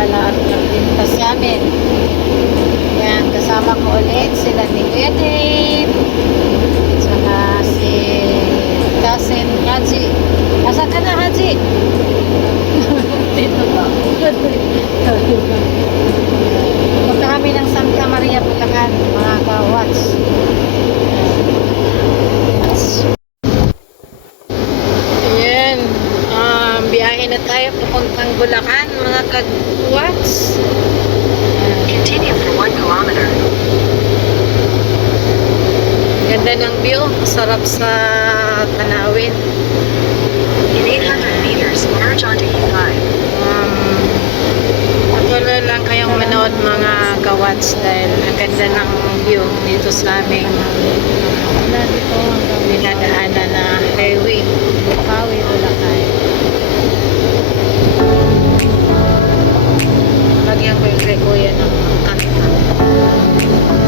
nagtitiwala at nagtintas sa amin. Yan, kasama ko ulit sila ni Dave. Saka si Cousin Haji. Asa ka na, Haji? Dito ba? Punta kami ng Santa Maria, Bulacan, mga ka-watch. Ayan. Um, biyahe na tayo papuntang Bulacan, mga ka-watch. Continue for one kilometer. Ganda ng view. Sarap sa tanawin. In 800 meters, merge onto E5. Um, patuloy lang kayong manood mga kawats dahil ang ganda ng view dito sa aming dinadaanan na highway. Bukawi, Bulacan. Lagyan ko yung kuya ng kanta.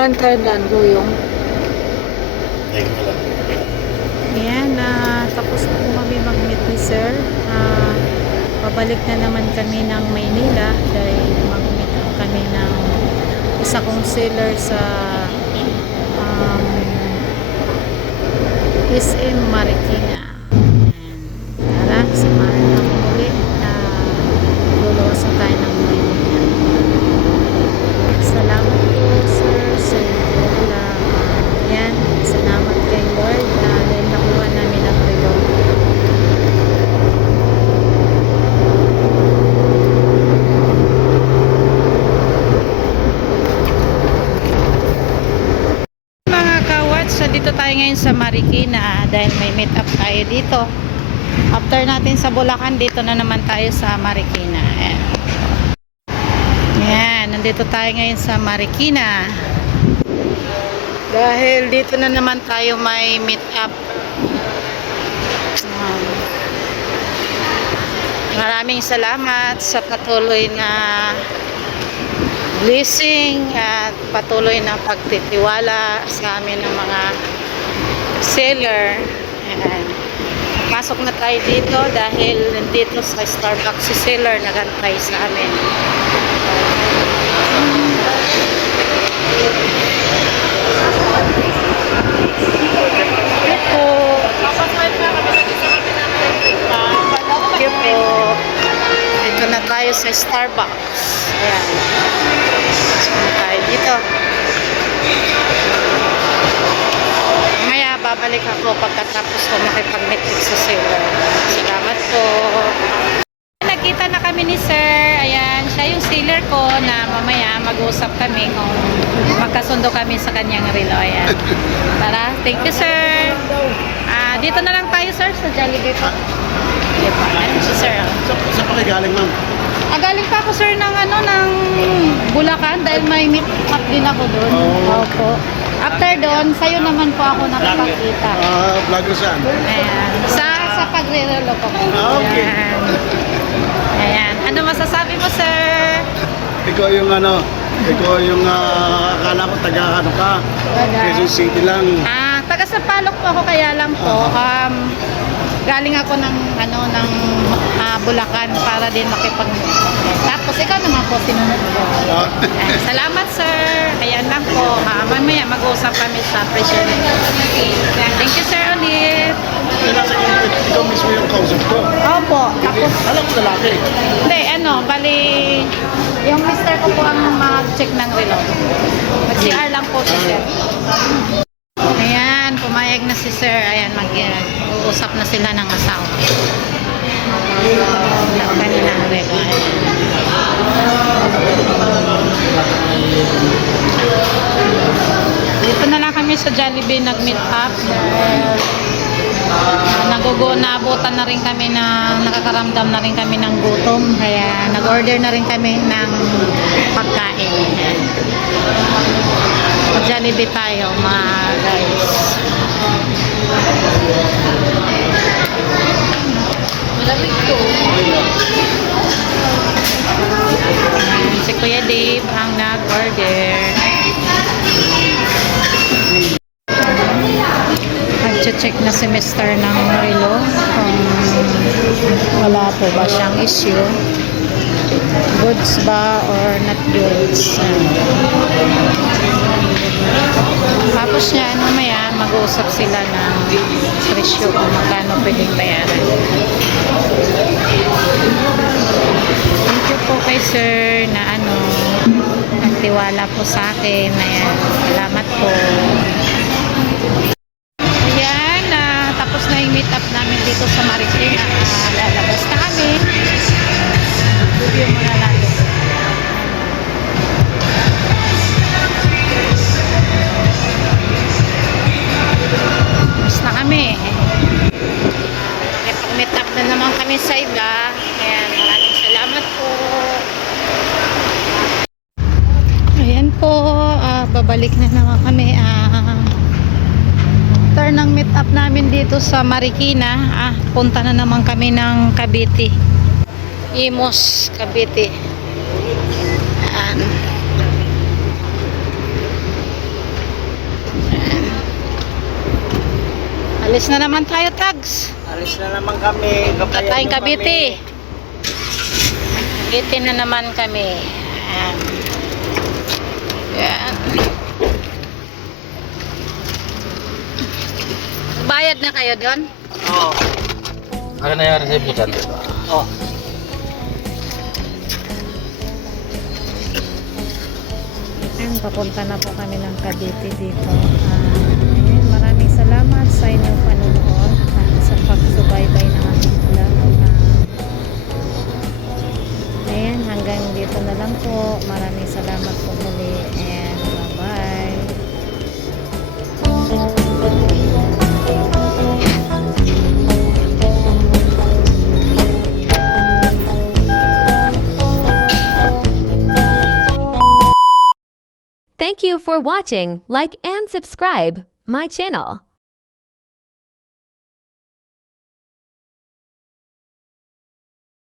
Karan-karan guyong. Ayan, uh, tapos na po kami mag-meet ni Sir. Ah, uh, babalik na naman kami ng Maynila dahil mag-meet kami ng isa kong seller sa um, SM Marikina. Ayan, tara, sama sa Marikina dahil may meet up tayo dito. After natin sa Bulacan, dito na naman tayo sa Marikina. Ayan. Ayan, nandito tayo ngayon sa Marikina. Dahil dito na naman tayo may meet up. Maraming salamat sa patuloy na blessing at patuloy na pagtitiwala sa amin ng mga seller. Ayan. Pasok na tayo dito dahil nandito sa Starbucks si seller nagantay sa amin. Dito na tayo sa Starbucks. Ayan. Pagkatapos ko makipag-meet sa seller. Salamat po. Nagkita na kami ni sir. Ayan, siya yung seller ko na mamaya mag-usap kami kung magkasundo kami sa kanyang relo. Ayan. Tara, thank you sir. Ah, dito na lang tayo sir sa Jollibee po. Sige po. Ayan si sir. Sa, sa pa kayo galing, ma'am? Ah, galing pa ako sir ng ano ng Bulacan dahil may meet up din ako doon. Oh. Opo. After doon, sa'yo naman po ako nakapagkita. Ah, vlogger saan? Ayan. Sa sa pagrerelo ko. Ah, okay. Ayan. Ayan. Ano masasabi mo sir? Ikaw yung ano, ikaw yung ah, akala ko taga ano ka, Taga- Quezon City lang. Ah, taga Sampaloc po ako kaya lang po. Um, galing ako ng ano ng Bulacan para din makipag Tapos ikaw naman po sinunod ko. Ah, Ayan. Salamat sir. Ayan lang po. Ah, mamaya mag-usap kami sa presyo. Thank you sir ulit. nasa ikaw mismo yung kausap ko. Opo. Hindi, Tapos alam ko lalaki. Hindi, ano, bali, yung mister ko po ang mag-check ng relo. Mag-CR lang po si sir. Ayan, pumayag na si sir. Ayan, mag-uusap na sila ng asawa. Dito na lang kami sa Jollibee nag-meet up. Nagugo naabutan na rin kami na nakakaramdam na rin kami ng gutom. Kaya nag-order na rin kami ng pagkain. Jollibee tayo mga guys malamig to si Kuya Dave ang nag-order Nag-check na si Mr. ng relo kung wala po ba siyang issue. Goods ba or not goods. Tapos niya, mamaya mag-uusap sila ng presyo kung magkano pwedeng bayaran. Thank you po kay sir na ano, nagtiwala po sa akin. Ayan, salamat po. Ayan, ah, tapos na yung meet up namin dito sa Marikina. Ah, lalabas na kami. Review muna natin. Kami. May pag-meet up na naman kami sa iba. Ayan, maraming salamat po. Ayan po, ah, babalik na naman kami. Ah, after ng meet up namin dito sa Marikina, ah, punta na naman kami ng Cavite. Imos, Cavite. Ayan. Ayan. Alis na naman tayo, Tags. Alis na naman kami. Punta tayong Cavite. Cavite na naman kami. Ayan. Ayan. Bayad na kayo doon? Oo. Ano nangyari sa ibutan? Oh. Ayun, papunta na po kami ng Cavite dito. Ah, Salamat sa inyong panonood at sa pagsubaybay ng aking vlog. Uh, ayan, hanggang dito na lang po. Maraming salamat po muli and bye-bye. Thank you for watching, like and subscribe my channel.